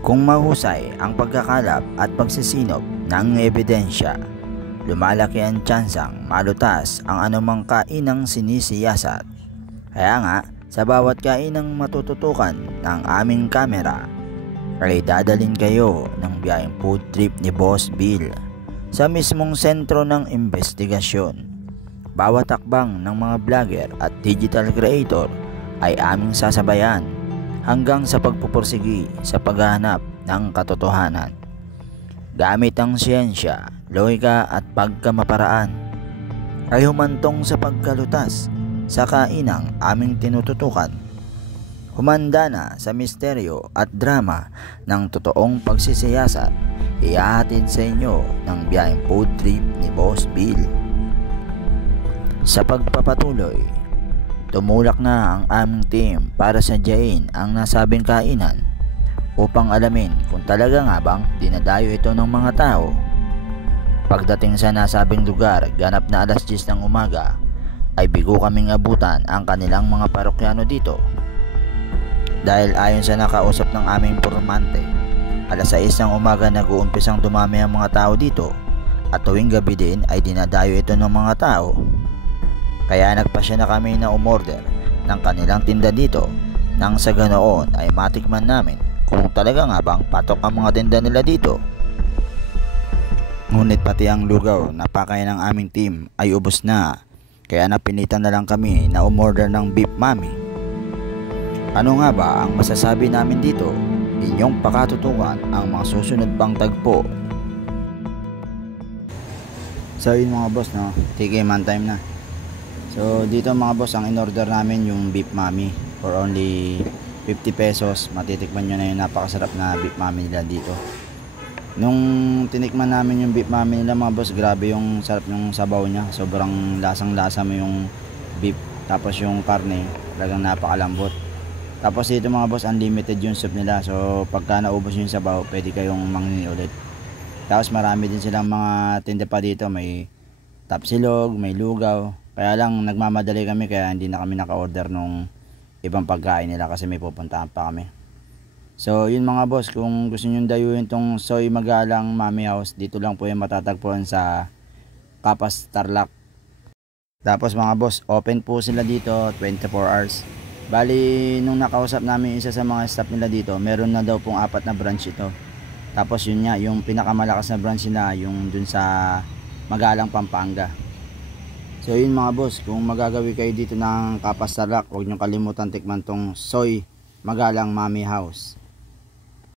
Kung mahusay ang pagkakalap at pagsisinop ng ebidensya, lumalaki ang tsansang malutas ang anumang kainang sinisiyasat. Kaya nga, sa bawat kainang matututukan ng aming kamera, ay dadalhin kayo ng biyaheng food trip ni Boss Bill sa mismong sentro ng investigasyon. Bawat takbang ng mga vlogger at digital creator ay aming sasabayan hanggang sa pagpupursigi sa paghahanap ng katotohanan. Gamit ang siyensya, lohika at pagkamaparaan ay humantong sa pagkalutas sa kainang aming tinututukan. Humanda na sa misteryo at drama ng totoong pagsisiyasat, ihahatid sa inyo ng biyaheng food trip ni Boss Bill. Sa pagpapatuloy, tumulak na ang aming team para sadyain ang nasabing kainan upang alamin kung talaga nga bang dinadayo ito ng mga tao. Pagdating sa nasabing lugar, ganap na alas 10 ng umaga, ay bigo kaming abutan ang kanilang mga parokyano dito. Dahil ayon sa nakausap ng aming informante, alas 6 ng umaga nag-uumpisang dumami ang mga tao dito at tuwing gabi din ay dinadayo ito ng mga tao. Kaya nagpasya na kami na umorder ng kanilang tinda dito nang sa ganoon ay matikman namin kung talaga nga bang patok ang mga tinda nila dito. Ngunit pati ang lugaw na pakain ng aming team ay ubos na, kaya napilitan na lang kami na umorder ng beef mami. Ano nga ba ang masasabi namin dito? Inyong pakatutukan ang mga susunod pang tagpo. So yun mga boss, no? TK man time na. So dito mga boss, ang in-order namin yung beef mami for only 50 pesos. Matitikman nyo na yung napakasarap na beef mami nila dito. Nung tinikman namin yung beef mami nila mga boss, grabe yung sarap yung sabaw nya. Sobrang lasang lasa mo yung beef. Tapos yung karne, talagang napakalambot. Tapos dito mga boss, unlimited yung soup nila. So pagka naubos yung sabaw, pwede kayong mangingin ulit. Tapos marami din silang mga tinda pa dito. May tapsilog, may lugaw. Kaya lang nagmamadali kami, kaya hindi na kami naka-order nung ibang pagkain nila kasi may pupuntahan pa kami. So yun mga boss, kung gusto nyo dayuin tong Soy Magalang Mami House, dito lang po yung matatagpuan sa Kapas Tarlac. Tapos mga boss, open po sila dito 24 hours. Bali, nung nakausap namin isa sa mga staff nila dito, meron na daw pong 4 na branch ito. Tapos yun nga, yung pinakamalakas na branch nila, yung dun sa Magalang, Pampanga. So yun mga boss, kung magagawi kayo dito ng Kapas Tarlac, huwag nyo kalimutan tikman tong Soy Magalang Mami House.